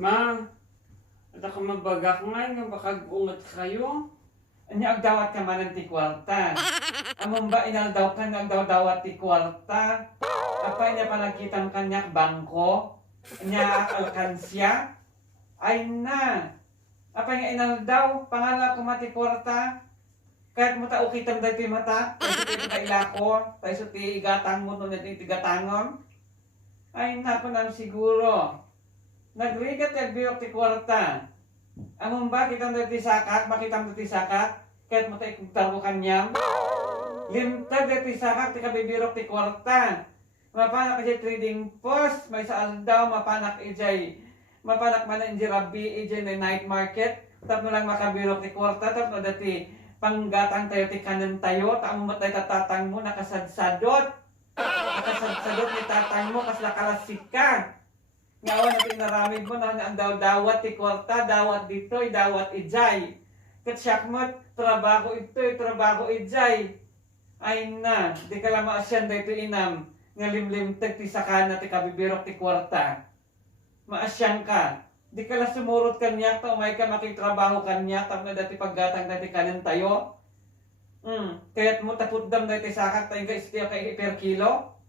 Ma, at ako mabagak nga nga bakag-ungat kayo. Anya agdawat ka man ng ti kwarta. Among ba inaldaw ka nga agdaw-dawat ti kwarta. Apay niya panagkitang kanyak bangko. Anya alkansya. Ay na. Apay nga inaldaw. Pangala ko mati kwarta. Kahit mo tao kitang dahil ti mata. Tayo sa ti kailako. Tayo sa ti igatang mo. Nung ti gatangon. Ay na po nam siguro. Nagrigat nagbiyok ti kwarta. Among ba kitang dati sakat? Bakit ang dati sakat? Kahit mo tayo kugtaro kanyam. Limtag dati sakat, ti kabibirok ti kwarta. Mapanak ijay trading post, may sa aldaw, mapanak ijay, mapanak man ijay rabi, ijay na night market. Tapos lang makabirok ti kwarta, tapos dati panggatang tayo ti kanan tayo, taong matay tatatang mo, nakasadsadot. Nakasadsadot ni tatang mo, kas nakalasik ka. Ngawan natin naramid mo na ang dawat ti kwarta, dawat dito'y, dawat ijay. Katsyak mo, trabaho ito'y, trabaho ijay. Ay na, di ka lang maasyan dito inam, nga limlimtag ti sakana ti kabibirok ti kwarta. Maasyan ka. Di ka lang sumurot kanya, umay ka makitrabaho kanya, tap na dati paggatang dati kanan tayo. Kaya't mo taputdam dati sakak tayo ka istiya kay per kilo.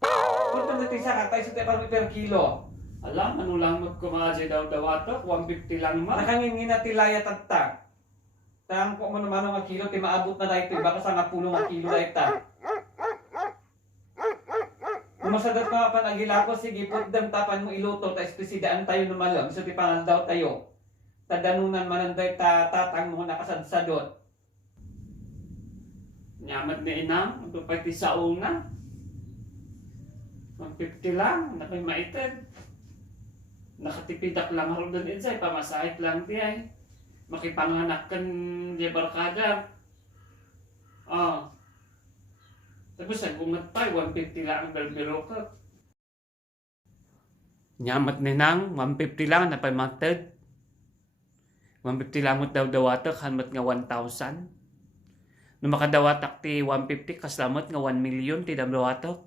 Putdam dati sakak tayo istiya parang per kilo. Alam, ano lang magkumaji daw atok, 150 lang ma. Nakangin na tilaya tatta. Tang po mo naman nga kilo, ti maabot na dahito, baka sa nga pulo nga kilo dahita. Umasadat ka pa nagila ko, sige, putdam tapan mo iluto, ta espesidaan tayo numalam, so ti pangal daw tayo. Tadanunan mananday tatang mo nakasadsadot. Nyamat ni inang, ito pa ti sa una. 150 lang, nakoy maited. Nakatipidak lang haro doon insay, pamasahit lang di ay. Makipanganak kan di barkada. Tapos nagungat pa, 150 lang ang balbiro ka. Nyamat ni nang, 150 lang na pamated. 150 lang mo daw dawatak, hanmat nga 1,000. Nung makadawatak ti 150, kaslamot nga 1 million ti daw dawatak.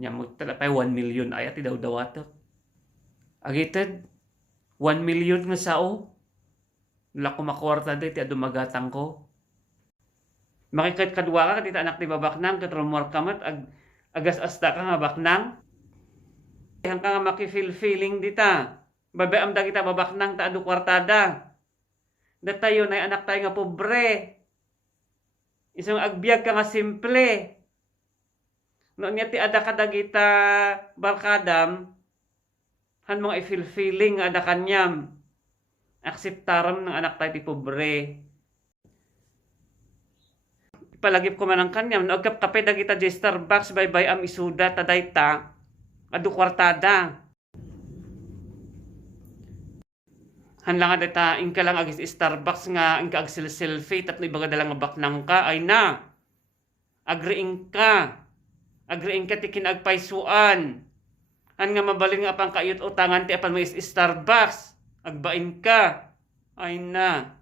Nyamot talapay 1 million ay ti daw dawatak. Agited, 1 million nga sao. Wala ko makwarta di, ti adumagatang ko. Makikat kadwa ka, katita anak ti babaknang, katrumor kamat, agas asta ka nga baknang. Hang ka nga makifeel feeling dita. Babayam da kita babaknang ta adu kwartada. Datayo na anak tayo nga pobre. Isang agbyag ka nga simple. No niya ti ada kadagita barkadam, han mga i-feel feeling ada kanyam. Akseptaram ng anak tayo ti pobre. Palagip ko man ang kanyam, no agkap tapay dagita di Starbucks, bye am isuda taday ta, adu kwartada. Han lang adata, inka lang agis Starbucks nga, inka ag selfie, tatlo ibaga dalang nga baknang ka, ay na. Agriing ka ti kinagpaisuan. Han nga mabaling nga pang kayot utangan ti apan may Starbucks. Agbain ka. Ay na.